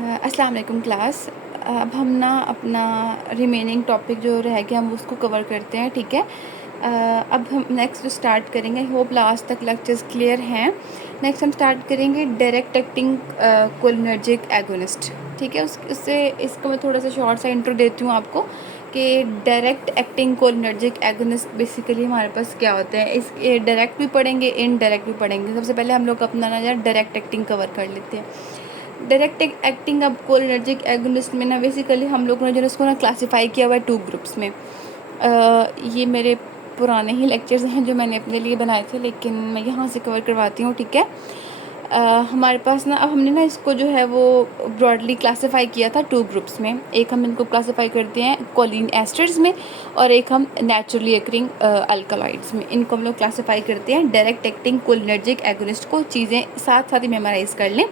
अस्सलाम वालेकुम क्लास। अब हम ना अपना रिमेनिंग टॉपिक जो रह गया हम उसको कवर करते हैं, ठीक है। अब हम नेक्स्ट स्टार्ट करेंगे। होप लास्ट तक लेक्चर्स क्लियर हैं। नेक्स्ट हम स्टार्ट करेंगे डायरेक्ट एक्टिंग कोलिनर्जिक एगोनिस्ट, ठीक है। उससे इसको मैं थोड़ा सा शॉर्ट सा इंट्रो देती हूँ आपको कि direct acting cholinergic agonist basically हमारे पास क्या होते हैं। इस डायरेक्ट भी पढ़ेंगे, इनडायरेक्ट भी पढ़ेंगे। सबसे पहले हम लोग अपना ना डायरेक्ट एक्टिंग कवर कर लेते हैं। डायरेक्ट एक्टिंग अब कोलिनर्जिक एगोनिस्ट में ना बेसिकली हम लोग ने जो इसको ना क्लासीफाई किया हुआ है 2 ग्रुप्स में। ये मेरे पुराने ही लेक्चर्स हैं जो मैंने अपने लिए बनाए थे, लेकिन मैं यहाँ से कवर करवाती हूँ, ठीक है। हमारे पास ना अब हमने ना इसको जो है वो ब्रॉडली क्लासीफाई किया था 2 ग्रुप्स में। एक हम इनको क्लासीफाई करते हैं कोलिन एस्टर्स में और एक हम नेचुरली अकरिंग अल्कलॉइड्स में। इनको हम लोग क्लासीफाई करते हैं डायरेक्ट एक्टिंग कोलिनर्जिक एगोनिस्ट को। चीज़ें साथ साथ ही मेमोराइज़ कर लें।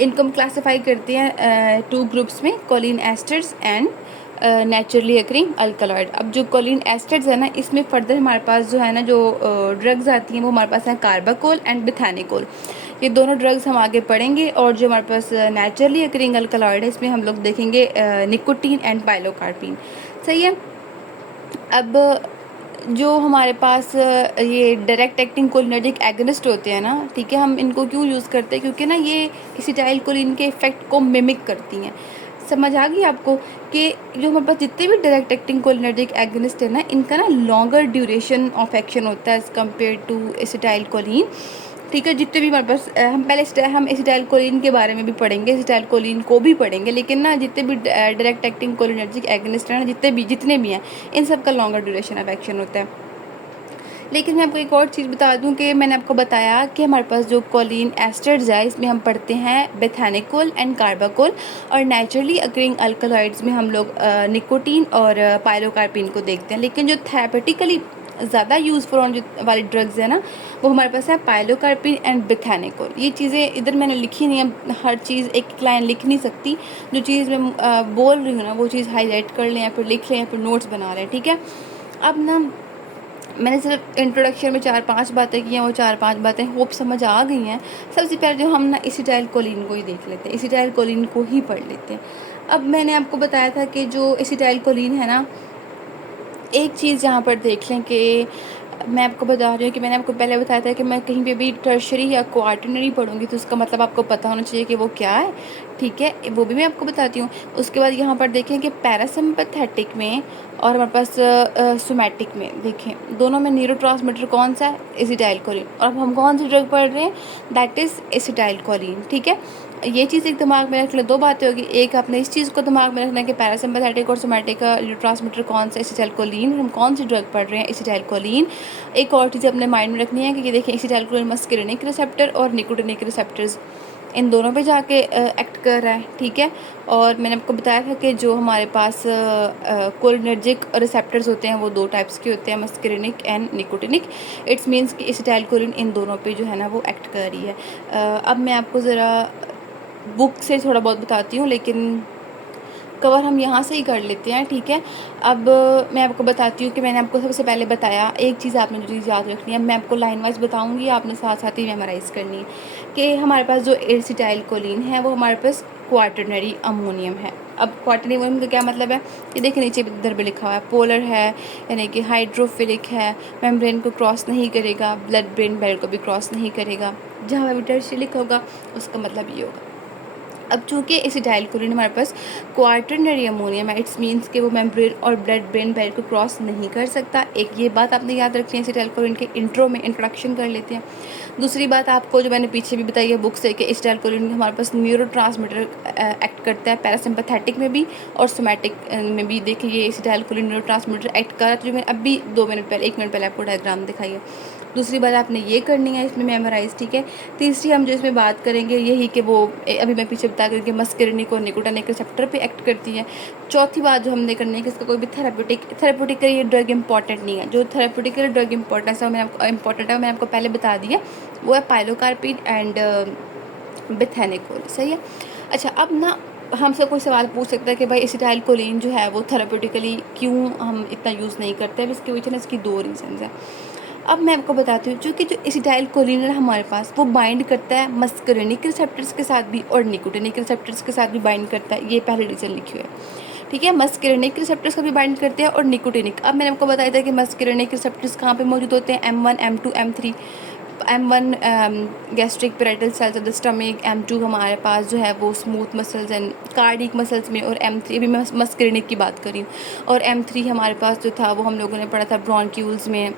इनको हम क्लासीफाई करते हैं 2 ग्रुप्स में, choline esters and naturally occurring alkaloid. अब जो कोलिन एस्टर्स है ना, इसमें फर्दर हमारे पास जो है ना जो ड्रग्स आती हैं वो हमारे पास हैं कार्बाकोल एंड बिथैनिकोल। ये दोनों ड्रग्स हम आगे पढ़ेंगे। और जो हमारे पास नेचुरली अकरिंग अल्कलॉइड है, इसमें हम लोग देखेंगे निकोटीन एंड पाइलोकार्पिन, सही है। अब जो हमारे पास ये डायरेक्ट एक्टिंग कोलिनर्जिक एगोनिस्ट होते हैं ना, ठीक है, हम इनको क्यों यूज़ करते हैं? क्योंकि ना ये एसिटाइल कोलिन के इफ़ेक्ट को मिमिक करती हैं। समझ आ गई आपको कि जो हमारे पास जितने भी डायरेक्ट एक्टिंग कोलिनर्जिक एगोनिस्ट है ना, इनका ना लॉन्गर ड्यूरेशन ऑफ एक्शन होता है as compared to acetylcholine, ठीक है। जितने भी हमारे पास हम एसिटाइल कोलिन के बारे में भी पढ़ेंगे, एसिटाइल कोलिन को भी पढ़ेंगे, लेकिन ना जितने भी डायरेक्ट एक्टिंग कोलिनर्जिक एगोनिस्ट हैं ना, जितने भी हैं, इन सब का लॉन्गर ड्यूरेशन ऑफ एक्शन होता है। लेकिन मैं आपको एक और चीज़ बता दूं कि मैंने आपको बताया कि हमारे पास जो कोलिन एस्टर्स है, इसमें हम पढ़ते हैं बेथैनिकोल एंड कार्बाकोल, और नेचुरली अकरिंग अल्कलॉइड्स में हम लोग निकोटीन और पाइलोकार्पिन को देखते हैं। लेकिन जो थेरेपेटिकली ज़्यादा यूज़फुल जो वाली ड्रग्स है ना, वो हमारे पास है पाइलोकार्पिन एंड बेथैनिकोल। ये चीज़ें इधर मैंने लिखी नहीं है, हर चीज़ एक लाइन लिख नहीं सकती। जो चीज़ मैं बोल रही हूँ ना, वो चीज़ हाईलाइट कर लें या फिर लिख लें या फिर नोट्स बना लें, ठीक है। अब ना मैंने सिर्फ इंट्रोडक्शन में 4-5 बातें की हैं, वो 4-5 बातें होप समझ आ गई हैं। सबसे पहले जो हम ना एसिटाइल कोलिन को ही देख लेते हैं, एसिटाइल कोलिन को ही पढ़ लेते हैं। अब मैंने आपको बताया था कि जो एसिटाइल कोलिन है ना, एक चीज़ यहाँ पर देख लें कि मैं आपको बता रही हूँ कि मैंने आपको पहले बताया था कि मैं कहीं पे भी टर्शरी या क्वार्टरनरी पढ़ूँगी तो उसका मतलब आपको पता होना चाहिए कि वो क्या है, ठीक है, वो भी मैं आपको बताती हूँ। उसके बाद यहाँ पर देखें कि पैरासिम्पैथेटिक में और हमारे पास सोमैटिक में देखें, दोनों में न्यूरोट्रांसमीटर कौन सा है? Acetyl choline. और अब हम कौन सी ड्रग पढ़ रहे हैं? दैट इज़ एसिटाइल कोलिन, ठीक है। ये चीज़ एक दिमाग में रख ले। 2 बातें होगी। एक आपने इस चीज़ को दिमाग में रखना है कि पैरासिम्पैथेटिक और सोमैटिक का न्यूरोट्रांसमीटर कौन सा? Acetyl choline. हम कौन सी ड्रग पढ़ रहे हैं? Acetyl choline. एक और चीज़ अपने माइंड में रखनी है कि ये देखिए एसिटाइल कोलिन मस्करिनिक रिसेप्टर और निकोटिनिक रिसेप्टर्स, इन दोनों पे जाके एक्ट कर रहा है, ठीक है। और मैंने आपको बताया था कि जो हमारे पास कोलिनर्जिक रिसेप्टर्स होते हैं वो 2 टाइप्स के होते हैं, muscarinic and nicotinic. It's means कि एसिटाइल कोलिन इन दोनों पे जो है ना वो एक्ट कर रही है। अब मैं आपको ज़रा बुक से थोड़ा बहुत बताती हूँ, लेकिन कवर हम यहाँ से ही कर लेते हैं, ठीक है। अब मैं आपको बताती हूँ कि मैंने आपको सबसे पहले बताया, एक चीज़ आपने जो चीज़ याद रखनी है, मैं आपको लाइन वाइज बताऊँगी, आपने साथ साथ ही मेमोराइज़ करनी है कि हमारे पास जो एसिटाइल कोलिन है वो हमारे पास क्वाटरनरी अमोनियम है। अब क्वाटरनरी अमोनियम का क्या मतलब है? ये देखिए नीचे इधर भी लिखा हुआ है, पोलर है यानी कि हाइड्रोफिलिक है, मेम्ब्रेन को क्रॉस नहीं करेगा, ब्लड ब्रेन बैरियर को भी क्रॉस नहीं करेगा। जहाँ भी टर्शियरी लिखा होगा उसका मतलब ये होगा। अब चूँकि एसिटाइल कोलिन हमारे पास क्वाटरनरी अमोनियम है, इट्स मीन्स कि वो मेम्ब्रेन और ब्लड ब्रेन बैरियर को क्रॉस नहीं कर सकता। एक ये बात आपने याद रखनी है। एसिटाइल कोलिन के इंट्रो में इंट्रोडक्शन कर लेते हैं। दूसरी बात आपको जो मैंने पीछे भी बताई है बुक से कि एसिटाइल कोलिन हमारे पास न्यूरोट्रांसमीटर एक्ट करता है, पैरासिम्पैथेटिक में भी और सोमैटिक में भी। देखिए ये एसिटाइल कोलिन न्यूरोट्रांसमीटर एक्ट कर रहा है, जो मैंने अभी 2 मिनट पहले 1 मिनट पहले आपको डायग्राम दिखाई है। दूसरी बात आपने ये करनी है इसमें मेमोराइज, ठीक है। तीसरी हम जो इसमें बात करेंगे यही कि वो अभी मैं पीछे बता करके मस्करिनिक और निकोटिनिक रिसेप्टर पे एक्ट करती है। चौथी बात जो हमने करनी है कि इसका कोई भी थेरेप्यूटिकली ये ड्रग इंपॉर्टेंट नहीं है। जो थेरेप्यूटिकली ड्रग इंपॉर्टेंस है मैंने आपको पहले बता दिया, वो है पाइलोकार्पिन एंड बेथैनिकोल, सही है। अच्छा, अब ना हमसे कोई सवाल पूछ सकता है कि भाई एसिटाइल कोलिन जो है वो थेरेप्यूटिकली क्यों हम इतना यूज़ नहीं करते हैं? इसके पीछे ना इसकी 2 रीज़न्स हैं। अब मैं आपको बताती हूँ, चूँकि जो एसिटाइलकोलिन है हमारे पास, वो बाइंड करता है मस्करेनिक रिसेप्टर्स के साथ भी और निकोटिनिक रिसेप्टर्स के साथ भी बाइंड करता है। ये पहले रीज़न लिखी हुई है, ठीक है। मस्करेनिक रिसेप्टर्स का भी बाइंड करते हैं और निकोटिनिक। अब मैंने आपको बताया था कि मस्करेनिक रिसेप्टर्स कहाँ पे मौजूद होते हैं, M1 M2 M3। M1 gastric parietal cells of the stomach, M2 हमारे पास जो है वो smooth muscles and cardiac muscles में, और M3 अभी मैं मस्करेनिक की बात कर रही हूँ, और M3 हमारे पास जो था वो हम लोगों ने पढ़ा था ब्रोंक्यूल्स में,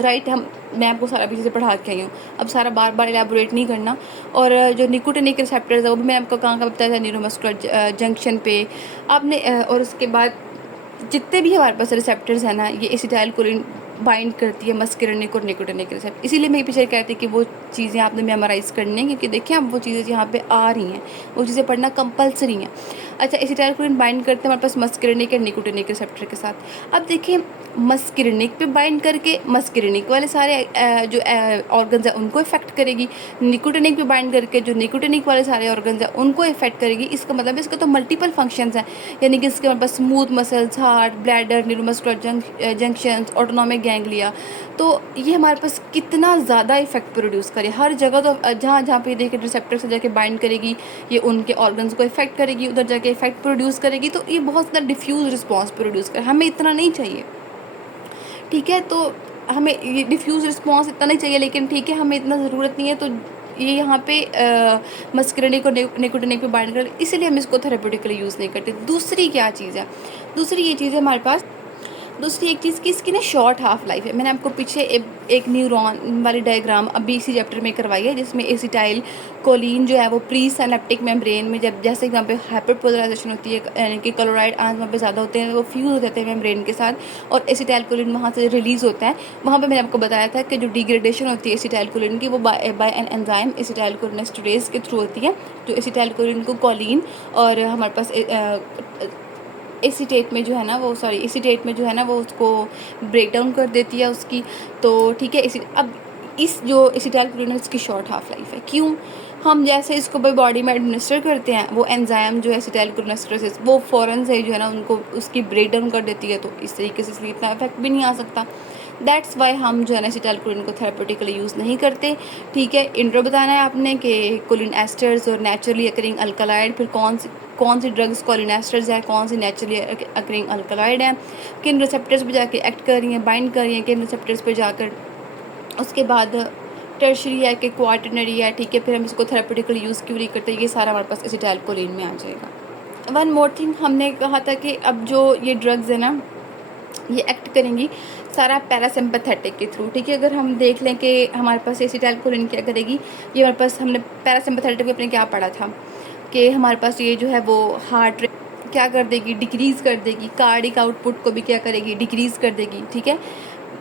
राइट। मैं आपको सारा पीछे से पढ़ा के आई हूँ, अब सारा बार बार एलैबोरेट नहीं करना। और जो निकोटिनिक रिसेप्टर्स है वो भी मैंने आपको कहाँ बताया था, न्यूरोमस्कुलर जंक्शन पे आपने। और उसके बाद जितने भी हमारे पास रिसेप्टर्स हैं ना, ये एसिटाइलकोलिन बाइंड करती है मस्करेनिक और निकोटिनिक रिसेप्टर। इसीलिए मैं पीछे कहती कि वो चीज़ें आपने मेमोराइज़ करनी है, क्योंकि देखिए अब वो चीज़ें यहाँ पे आ रही हैं, वो चीज़ें पढ़ना कंपलसरी हैं। अच्छा, एसिटाइलकोलिन बाइंड करते हैं हमारे पास मस्करेनिक और निकोटिनिक रिसेप्टर के साथ। अब देखिए मस्करेनिक पे बाइंड करके मस्करेनिक वाले सारे जो ऑर्गन्स हैं उनको इफेक्ट करेगी, निकोटिनिक पे बाइंड करके जो निकोटिनिक वाले सारे ऑर्गन्स हैं उनको इफेक्ट करेगी। इसका मतलब इसका तो मल्टीपल फंक्शंस हैं, यानी कि इसके हमारे पास smooth muscles, heart, bladder, neuromuscular junctions, autonomic ganglia. तो ये हमारे पास कितना ज़्यादा इफेक्ट प्रोड्यूस करे हर जगह। तो जहाँ जहाँ पे देखिए रिसेप्टर से जाके बाइंड करेगी, ये उनके ऑर्गन्स को इफेक्ट करेगी, उधर जाके इफेक्ट प्रोड्यूस करेगी। तो ये बहुत ज़्यादा डिफ्यूज़ रिस्पॉन्स प्रोड्यूस करे, हमें इतना नहीं चाहिए, ठीक है। तो हमें ये डिफ्यूज़ रिस्पॉन्स इतना नहीं चाहिए, लेकिन ठीक है हमें इतना ज़रूरत नहीं है। तो ये यहाँ पे मस्करेनिक और निकोटिनिक पे बाइंड कर, इसीलिए हम इसको थेरेप्यूटिकली यूज़ नहीं करते। दूसरी क्या चीज़ है, दूसरी ये चीज़ है हमारे पास, दूसरी एक चीज़ की इसकी ना शॉर्ट हाफ लाइफ है। मैंने आपको पीछे एक न्यूरॉन वाली डायग्राम अभी इसी चैप्टर में करवाई है, जिसमें एसिटाइल कोलिन जो है वो प्री सिनेप्टिक मेम्ब्रेन में, जब जैसे वहाँ पे हाइपरपोलराइजेशन होती है, यानी कि क्लोराइड आयंस वहाँ पे ज़्यादा होते हैं, वो फ्यूज़ हो जाते हैं मेम्ब्रेन के साथ, और एसिटाइल कोलिन वहाँ से रिलीज़ होता है। वहाँ पर मैंने आपको बताया था कि जो डिग्रेडेशन होती है एसिटाइल कोलिन की, वो बाय एन एंजाइम एसिटाइल कोलिनेस्टरेज के थ्रू होती है। तो एसिटाइल कोलिन को कोलिन और हमारे पास एसीटेट में जो है ना वो, एसीटेट में जो है ना वो उसको ब्रेक डाउन कर देती है उसकी। तो ठीक है, अब इस जो एसिटाइलकोलिन इसकी शॉर्ट हाफ लाइफ है। क्यों? हम जैसे इसको भाई बॉडी में एडमिनिस्टर करते हैं, वो एंजाइम जो है एसिटाइलकोलिनेस्टरेज वो फ़ौरन से जो है ना उनको उसकी ब्रेक डाउन कर देती है। तो इस तरीके से इसलिए इतना इफेक्ट भी नहीं आ सकता। दैट्स वाई हम जो है ना एसिटाइलकोलिन को थेरेप्यूटिकली यूज़ नहीं करते, ठीक है। इंट्रो बताना है आपने कि कोलिन एस्टर्स और नेचुरली अकरिंग अल्कलाइड, फिर कौन सी ड्रग्स कोलिन एस्टर्स है, कौन सी नेचुरली अकरिंग अल्कलाइड है, किन रिसेप्टर्स पे जाके एक्ट कर रही हैं, बाइंड कर रही हैं किन रिसेप्टर्स पे जाकर। उसके बाद टर्शरी है कि क्वार्टनरी है, ठीक है। फिर हम इसको थेरेप्यूटिकली यूज़ क्यों नहीं करते, ये सारा हमारे पास एसिटाइलकोलिन में आ जाएगा। वन मोर थिंग, हमने कहा था कि अब जो ये ड्रग्स है ना ये एक्ट करेंगी सारा पैरासिम्पैथेटिक के थ्रू, ठीक है। अगर हम देख लें कि हमारे पास एसिटाइलकोलिन क्या करेगी, ये हमारे पास हमने पैरासिम्पैथेटिक में अपने क्या पढ़ा था कि हमारे पास ये जो है वो हार्ट रेट क्या कर देगी, डिक्रीज़ कर देगी, कार्डिक आउटपुट को भी क्या करेगी, डिक्रीज़ कर देगी, ठीक है।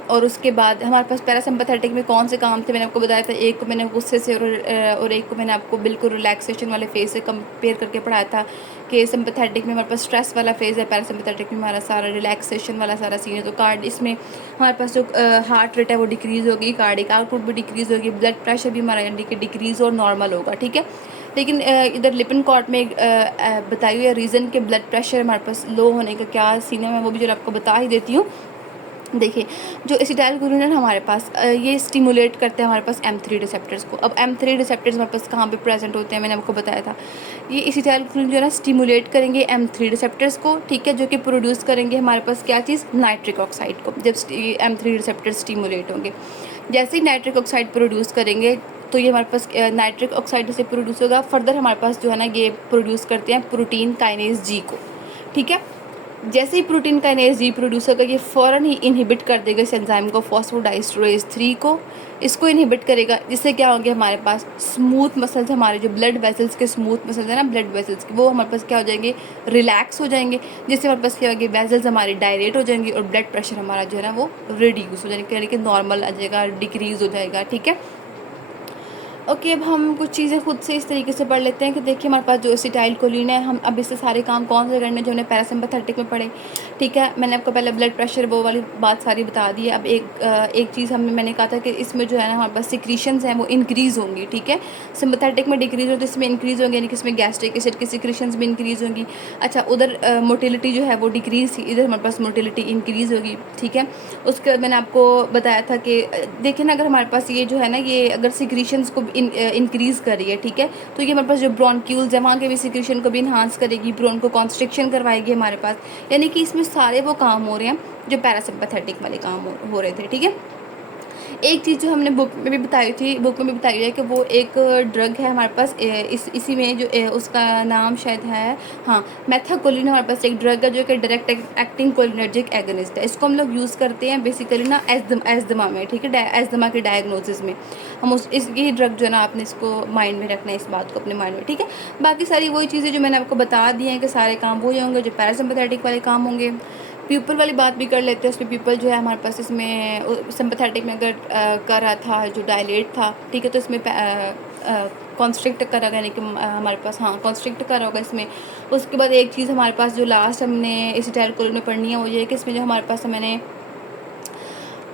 और उसके बाद हमारे पास पैरासिम्पैथेटिक में कौन से काम थे, मैंने आपको बताया था। एक को मैंने गुस्से से और एक को मैंने आपको बिल्कुल रिलैक्सेशन वाले फेज से कंपेयर करके पढ़ाया था कि सिम्पैथेटिक में हमारे पास स्ट्रेस वाला फेज़ है, पैरासिम्पैथेटिक में हमारा सारा रिलैक्सेशन वाला सारा सीन है। तो इसमें हमारे पास जो हार्ट रेट है वो डिक्रीज़ होगी, कार्डिक आउटपुट भी डिक्रीज़ होगी, ब्लड प्रेशर भी हमारा यानी कि डिक्रीज़ और नॉर्मल होगा, ठीक है। लेकिन इधर लिपिनकॉर्ट में बताई हुई है रीज़न के ब्लड प्रेशर हमारे पास लो होने का क्या सीन है, मैं वो भी जो आपको बता ही देती हूँ। देखिए, जो एसिटाइलकोलिन है हमारे पास ये स्टिमुलेट करते हैं हमारे पास M3 रिसेप्टर्स को। अब M3 रिसेप्टर्स हमारे पास कहाँ पे प्रेजेंट होते हैं, मैंने आपको बताया था। ये एसिटाइलकोलिन जो है ना स्टिमुलेट करेंगे M3 रिसेप्टर्स को, ठीक है, जो कि प्रोड्यूस करेंगे हमारे पास क्या चीज़, नाइट्रिक ऑक्साइड को। जब M3 रिसेप्टर स्टिमुलेट होंगे, जैसे ही नाइट्रिक ऑक्साइड प्रोड्यूस करेंगे तो ये हमारे पास नाइट्रिक ऑक्साइड से प्रोड्यूस होगा। फर्दर हमारे पास जो है ना ये प्रोड्यूस करते हैं प्रोटीन काइनेज जी को, ठीक है। जैसे ही प्रोटीन काइनेज जी प्रोड्यूस होगा, ये फ़ौरन ही इनहिबिट कर देगा इस एंजाइम को, फॉस्फोडाइस्टरेज 3 को, इसको इनहिबिट करेगा। जिससे क्या होंगे हमारे पास स्मूथ मसल्स, हमारे जो ब्लड वेसल्स के स्मूथ मसल्स है ना, ब्लड वेसल्स के, वो हमारे पास क्या हो जाएंगे, रिलैक्स हो जाएंगे। जिससे हमारे पास क्या होगी, वेसल्स हमारे डायरेट हो जाएंगी और ब्लड प्रेशर हमारा जो है ना वो रिड्यूस हो जाएगा, यानी कि नॉर्मल आ जाएगा, डिक्रीज़ हो जाएगा, ठीक है। ओके, अब हम कुछ चीज़ें खुद से इस तरीके से पढ़ लेते हैं कि देखिए हमारे पास जो एसिटाइल कोलिन है, हम अब इससे सारे काम कौन से करने जो हमने पैरासिम्पैथेटिक में पढ़े। ठीक है, मैंने आपको पहले ब्लड प्रेशर वो वाली बात सारी बता दी है। अब एक चीज़ मैंने कहा था कि इसमें जो है ना हमारे पास सिक्रीशंस हैं वो इंक्रीज़ होंगी। ठीक है, सिम्पैथेटिक में डिक्रीज़ हो तो इसमें इंक्रीज़ होंगे, यानी कि इसमें गैस्ट्रिक एसिड की सिक्रीशंस भी इंक्रीज़ होंगी। अच्छा, उधर मोटिलिटी जो है वो डिक्रीज़ थी, इधर हमारे पास मोटिलिटी इंक्रीज़ होगी। ठीक है, उसके बाद मैंने आपको बताया था कि देखिए ना, अगर हमारे पास ये जो है ना, ये अगर सिक्रीशंस को इंक्रीज़ कर रही है, ठीक है, तो ये हमारे पास जो ब्रोंक्यूल्स है वहाँ के भी सिक्रीशन को भी इन्हांस करेगी, ब्रोंको कॉन्स्ट्रिक्शन करवाएगी हमारे पास। यानी कि इसमें सारे वो काम हो रहे हैं जो पैरासिम्पैथेटिक वाले काम हो रहे थे। ठीक है, एक चीज़ जो हमने बुक में भी बताई है कि वो एक ड्रग है हमारे पास, इसी में जो उसका नाम शायद है, हाँ, मेथाकोलिन हमारे पास एक ड्रग है जो कि डायरेक्ट एक्टिंग कोलिनर्जिक एगोनिस्ट है। इसको हम लोग यूज़ करते हैं बेसिकली ना एस्थमा में। ठीक है, एस्थमा के डायग्नोसिस में हम ये ड्रग जो है ना, आपने इसको माइंड में रखना है, इस बात को अपने माइंड में। ठीक है, बाकी सारी वही चीज़ें जो मैंने आपको बता दी हैं कि सारे काम वही होंगे जो पैरासिम्पैथेटिक वाले काम होंगे। पीपल वाली बात भी कर लेते हैं। उसमें पीपल जो है हमारे पास इसमें सिम्पैथेटिक में अगर कर रहा था जो डायलेट था, ठीक है, तो इसमें कॉन्स्ट्रिक्ट करा, यानी कि हमारे पास, हाँ, कॉन्स्ट्रिक्ट करा होगा इसमें। उसके बाद एक चीज़ हमारे पास जो लास्ट हमने एसिटाइल कोलिन में पढ़नी है वो ये है कि इसमें जो हमारे पास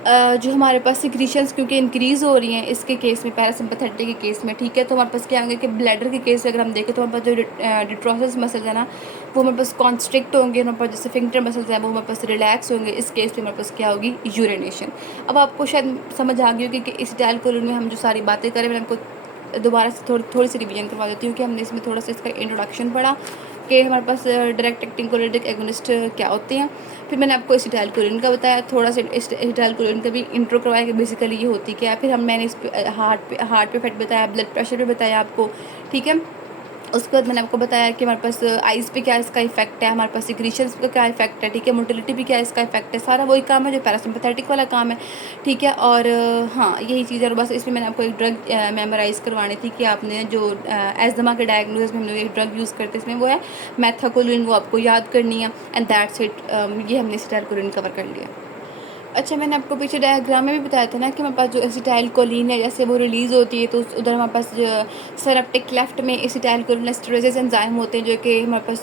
जो हमारे पास सिक्रीशंस क्योंकि इंक्रीज़ हो रही हैं इसके केस में, पैरासिम्पैथेटिक के केस में। ठीक है, तो हमारे पास क्या होंगे कि ब्लैडर के केस में अगर हम देखें तो हमारे पास जो डिट्रोसिस मसल्स है ना, वो हमारे पास कॉन्स्ट्रिक्ट होंगे, हमारे पास जैसे फिंगर मसल्स हैं वो हमारे पास रिलैक्स होंगे। इस केस में हमारे पास क्या होगी, यूरिनेशन। अब आपको शायद समझ आ गई होगी कि एसिटाइल कोलिन में हम जो सारी बातें करें, मैंने आपको दोबारा से थोड़ी सी रिवीजन करवा देती हूँ कि हमने इसमें थोड़ा सा इसका इंट्रोडक्शन पढ़ा कि हमारे पास डायरेक्ट एक्टिंग कोलिनर्जिक एगोनिस्ट क्या होते हैं। फिर मैंने आपको एसिटाइल कोलिन का बताया, थोड़ा सा एसिटाइल कोलिन का भी इंट्रो करवाया कि बेसिकली ये होती क्या है। फिर मैंने इस हार्ट पे इफेक्ट बताया, ब्लड प्रेशर पे बताया आपको। ठीक है, उसके बाद मैंने आपको बताया कि हमारे पास आइज़ पे क्या इसका इफेक्ट है, हमारे पास सिक्रीशंस का क्या इफेक्ट है। ठीक है, मोटिलिटी भी क्या इसका इफेक्ट है। सारा वही काम है जो पैरासिम्पैथेटिक वाला काम है। ठीक है, और हाँ, यही चीज़ है। और बस इसमें मैंने आपको एक ड्रग मेमोराइज़ करवानी थी कि आपने जो एस्थमा के डायग्नोसिस में हम लोग एक ड्रग यूज़ करते हैं, इसमें वो है मेथाकोलिन, वो आपको याद करनी है। एंड दैट्स इट, ये हमने एसिटाइल कोलिन कवर कर लिया। अच्छा, मैंने आपको पीछे डायग्राम में भी बताया था ना कि हमारे पास जो एसिटाइल कोलिन है जैसे वो रिलीज़ होती है तो उधर हमारे पास जो सिनेप्टिक क्लेफ्ट में एसिटाइल कोलिन एस्टरेजेस एंजाइम होते हैं जो कि हमारे पास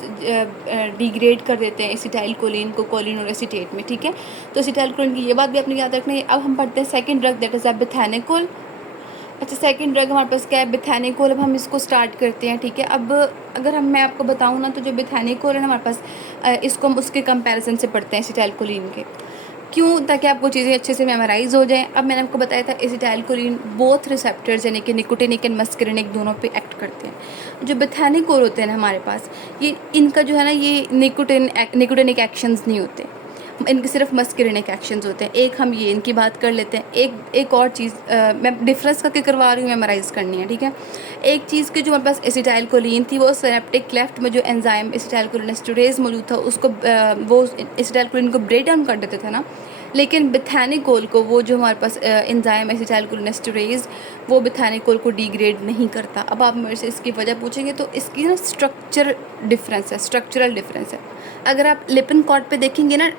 डिग्रेड कर देते हैं एसिटाइल कोलिन को कोलिन और एसीटेट में। ठीक है, तो एसिटाइल कोलिन की ये बात भी आपने याद रखनी है। अब हम पढ़ते हैं सेकेंड ड्रग, दैट इज़ बेथैनिकोल। अच्छा, सेकंड ड्रग हमारे पास क्या है, बेथैनिकोल। अब हम इसको स्टार्ट करते हैं। ठीक है, अब अगर मैं आपको बताऊँ ना, तो जो बेथैनिकोल है ना हमारे पास, इसको हम उसके कंपैरिजन से पढ़ते हैं एसिटाइल कोलिन के। क्यों, ताकि आपको चीज़ें अच्छे से मेमोराइज़ हो जाएं। अब मैंने आपको बताया था एसिटाइल कोलिन बोथ रिसेप्टर्स यानी कि निकोटिनिक एंड मस्करिनिक दोनों पे एक्ट करते हैं। जो बेथैनिकोल होते हैं ना हमारे पास, ये इनका जो है ना, ये निकोटिनिक एक्शंस नहीं होते, इनके सिर्फ मस्करिनिक एक्शंस होते हैं। एक हम ये इनकी बात कर लेते हैं। एक और चीज़ मैं डिफरेंस करके करवा रही हूँ, मेमोराइज़ करनी है। ठीक है, एक चीज़ की जो हमारे पास एसिटाइल कोलिन थी, वो सिनेप्टिक क्लेफ्ट में जो एंजाइम एसिटाइल कोलिन एस्टरेज मौजूद था उसको वो एसिटाइल कोलिन को ब्रेक डाउन कर देते थे ना। लेकिन बेथैनिकोल को, वो जो हमारे पास एंजाइम एसिटाइल कोलिन एस्टरेज, वो बेथैनिकोल को डिग्रेड नहीं करता। अब आप मेरे से इसकी वजह पूछेंगे तो इसकी ना स्ट्रक्चरल डिफरेंस है। अगर आप लिपिन कॉर्ड पे देखेंगे ना,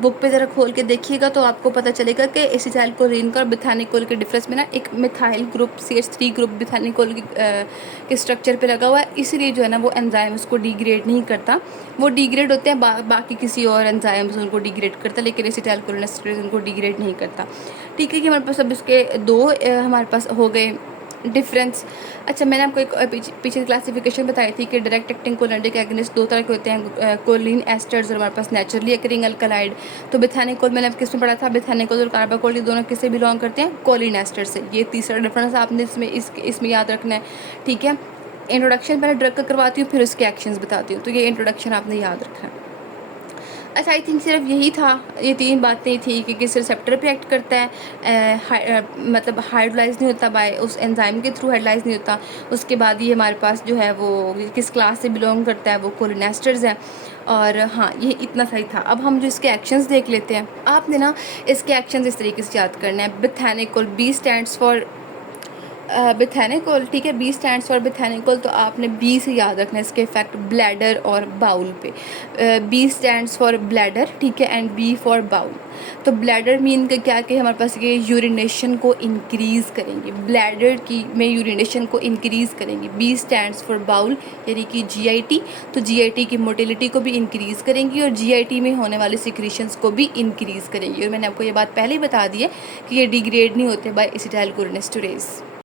बुक पे ज़रा खोल के देखिएगा तो आपको पता चलेगा कि एसिटाइल कोलिन का और बेथैनिकोल के डिफरेंस में ना एक मिथाइल ग्रुप CH3 ग्रुप बेथैनिकोल के स्ट्रक्चर पे लगा हुआ है। इसलिए जो है ना वो एंजाइम उसको डिग्रेड नहीं करता। वो डिग्रेड होते हैं बाकी किसी और एंजाइम्स उनको डिग्रेड करता, लेकिन एसिटाइल कोलिन एस्टरेज उनको डिग्रेड नहीं करता। ठीक है, कि हमारे पास अब इसके दो हमारे पास हो गए डिफरेंस। अच्छा, मैंने आपको एक पीछे क्लासिफिकेशन बताई थी कि डायरेक्ट एक्टिंग कोलिनर्जिक एगोनिस्ट दो तरह के होते हैं, कोलिन एस्टर्स और हमारे पास नेचुरली अकरिंग अल्कलाइड। तो बेथैनिकोल मैंने किस में पढ़ा था, बेथैनिकोल और कार्बाकोल ये दोनों किससे बिलोंग करते हैं, कोलिन एस्टर से। ये तीसरा डिफरेंस आपने इसमें याद रखना है। ठीक है, इंट्रोडक्शन पहले ड्रग का करवाती हूँ, फिर उसके एक्शंस बताती हूँ, तो ये इंट्रोडक्शन आपने याद रखना है। अच्छा, आई थिंक सिर्फ यही था, ये तीन बातें थी कि किस रिसेप्टर पे एक्ट करता है, मतलब हाइड्रोलाइज नहीं होता बाय उस एंजाइम के थ्रू, हाइड्रोलाइज नहीं होता। उसके बाद ये हमारे पास जो है वो किस क्लास से बिलोंग करता है, वो कोलिनेस्टर्स हैं। और हाँ, ये इतना सही था। अब हम जो इसके एक्शंस देख लेते हैं। आपने ना इसके एक्शंस इस तरीके से याद करना है। बेथैनिकोल, B स्टैंड्स फॉर बिथेनिकोल, ठीक है, बी स्टैंड्स फॉर बिथेनिकोल, तो आपने बी से याद रखना है इसके इफेक्ट ब्लैडर और बाउल पे। बी स्टैंड्स फॉर ब्लैडर, ठीक है, एंड बी फॉर बाउल। तो ब्लैडर मीन का क्या कि हमारे पास ये यूरिनेशन को इंक्रीज़ करेंगे, ब्लैडर की में यूरिनेशन को इंक्रीज़ करेंगे। बी स्टैंड्स फॉर बाउल यानी कि जीआईटी, तो जीआईटी की मोटिलिटी को भी इंक्रीज़ करेंगी और जीआईटी में होने वाले सिक्रीशंस को भी इंक्रीज़ करेंगी। और मैंने आपको ये बात पहले ही बता दी है कि ये डिग्रेड नहीं होते बाय एसिटाइलकोलिनेस्टरेज।